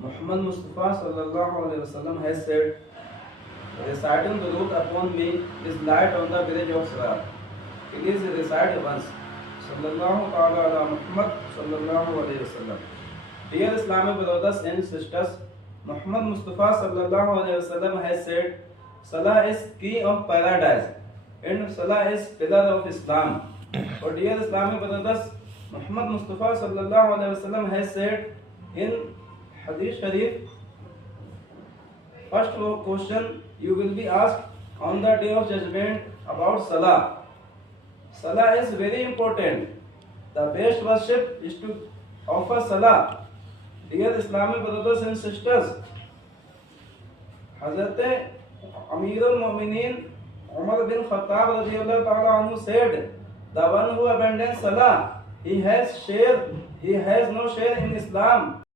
Muhammad Mustafa sallallahu alaihi wasallam has said, reciting durood upon me is light on the bridge of Sirat. It is recited once. Sallallahu ta'ala ala Muhammad sallallahu alaihi wasallam. Dear Islamic brothers and sisters, Muhammad Mustafa sallallahu alaihi wasallam has said, Salah is key of paradise and Salah is pillar of Islam. For dear Islamic brothers, Muhammad Mustafa sallallahu alaihi wasallam has said in Hadith Sharif, first question you will be asked on the day of judgment about Salah. Salah is very important. The best worship is to offer Salah. Dear Islamic brothers and sisters, Hazrat Amir al-Mu'minin Umar bin Khattab radiyallahu ta'ala anhu said, the one who abandons Salah, he has no share in Islam.